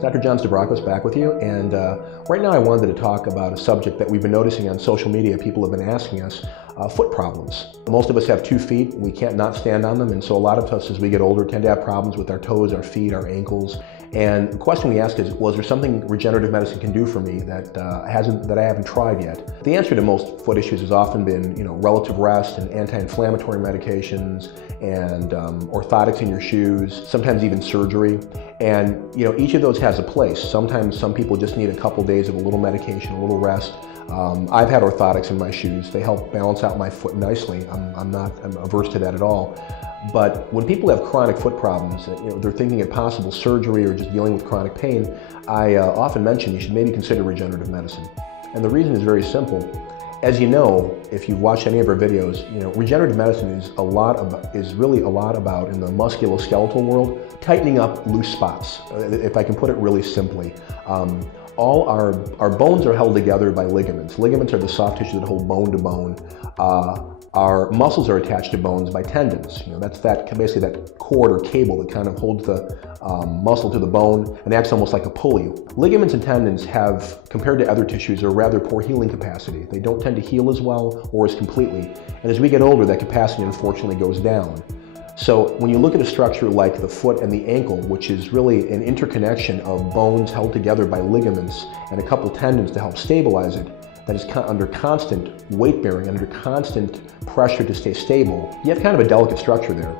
Dr. John Stavrakos back with you, and right now I wanted to talk about a subject that we've been noticing on social media. People have been asking us, foot problems. Most of us have 2 feet. We can't not stand on them, and so a lot of us as we get older tend to have problems with our toes, our feet, our ankles. And the question we ask is, well, is there something regenerative medicine can do for me that I haven't tried yet? The answer to most foot issues has often been, relative rest and anti-inflammatory medications and orthotics in your shoes, sometimes even surgery. And each of those has a place. Sometimes some people just need a couple days of a little medication, a little rest. I've had orthotics in my shoes. They help balance out my foot nicely. I'm averse to that at all. But when people have chronic foot problems, they're thinking of possible surgery or just dealing with chronic pain, I often mention you should maybe consider regenerative medicine. And the reason is very simple. As you know, if you've watched any of our videos, regenerative medicine is really a lot about, in the musculoskeletal world, tightening up loose spots, if I can put it really simply. All our bones are held together by ligaments. Ligaments are the soft tissue that hold bone to bone. Our muscles are attached to bones by tendons. That's basically that cord or cable that kind of holds the muscle to the bone and acts almost like a pulley. Ligaments and tendons have, compared to other tissues, a rather poor healing capacity. They don't tend to heal as well or as completely. And as we get older, that capacity unfortunately goes down. So when you look at a structure like the foot and the ankle, which is really an interconnection of bones held together by ligaments and a couple tendons to help stabilize it, that is under constant weight bearing, under constant pressure to stay stable, you have kind of a delicate structure there.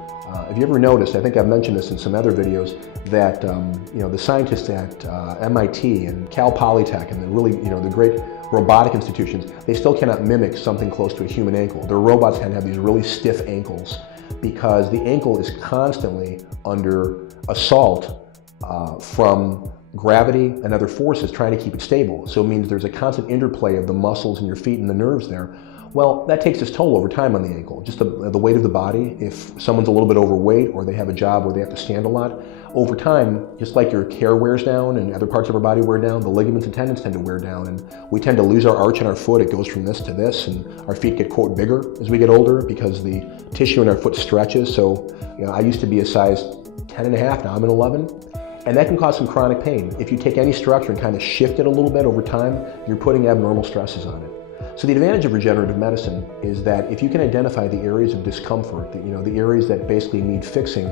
If you ever noticed, I think I've mentioned this in some other videos, that the scientists at MIT and Cal Polytech and the great robotic institutions, they still cannot mimic something close to a human ankle. Their robots can have these really stiff ankles because the ankle is constantly under assault from gravity and other forces trying to keep it stable. So it means there's a constant interplay of the muscles in your feet and the nerves there. Well, that takes its toll over time on the ankle. Just the weight of the body. If someone's a little bit overweight or they have a job where they have to stand a lot, over time, just like your hair wears down and other parts of our body wear down, the ligaments and tendons tend to wear down, and we tend to lose our arch in our foot. It goes from this to this, and our feet get, quote, bigger as we get older because the tissue in our foot stretches. So, I used to be a size 10.5, now I'm an 11. And that can cause some chronic pain. If you take any structure and kind of shift it a little bit over time, you're putting abnormal stresses on it. So the advantage of regenerative medicine is that if you can identify the areas of discomfort, the areas that basically need fixing,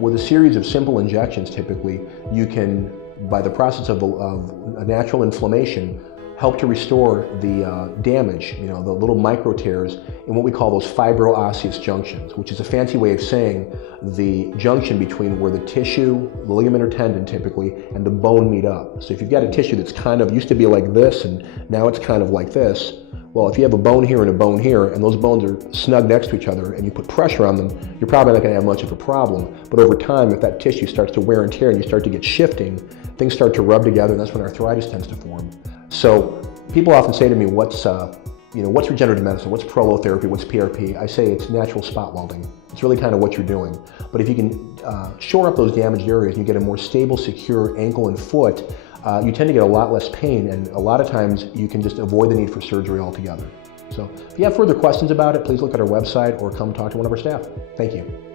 with a series of simple injections typically, you can, by the process of a natural inflammation, help to restore the damage, the little micro tears in what we call those fibro-osseous junctions, which is a fancy way of saying the junction between where the tissue, the ligament or tendon typically, and the bone meet up. So if you've got a tissue that's kind of used to be like this and now it's kind of like this, well, if you have a bone here and a bone here and those bones are snug next to each other and you put pressure on them, you're probably not going to have much of a problem. But over time, if that tissue starts to wear and tear and you start to get shifting, things start to rub together, and that's when arthritis tends to form. So people often say to me, what's regenerative medicine? What's prolotherapy? What's PRP? I say it's natural spot welding. It's really kind of what you're doing. But if you can shore up those damaged areas and you get a more stable, secure ankle and foot, you tend to get a lot less pain, and a lot of times you can just avoid the need for surgery altogether. So if you have further questions about it, please look at our website or come talk to one of our staff. Thank you.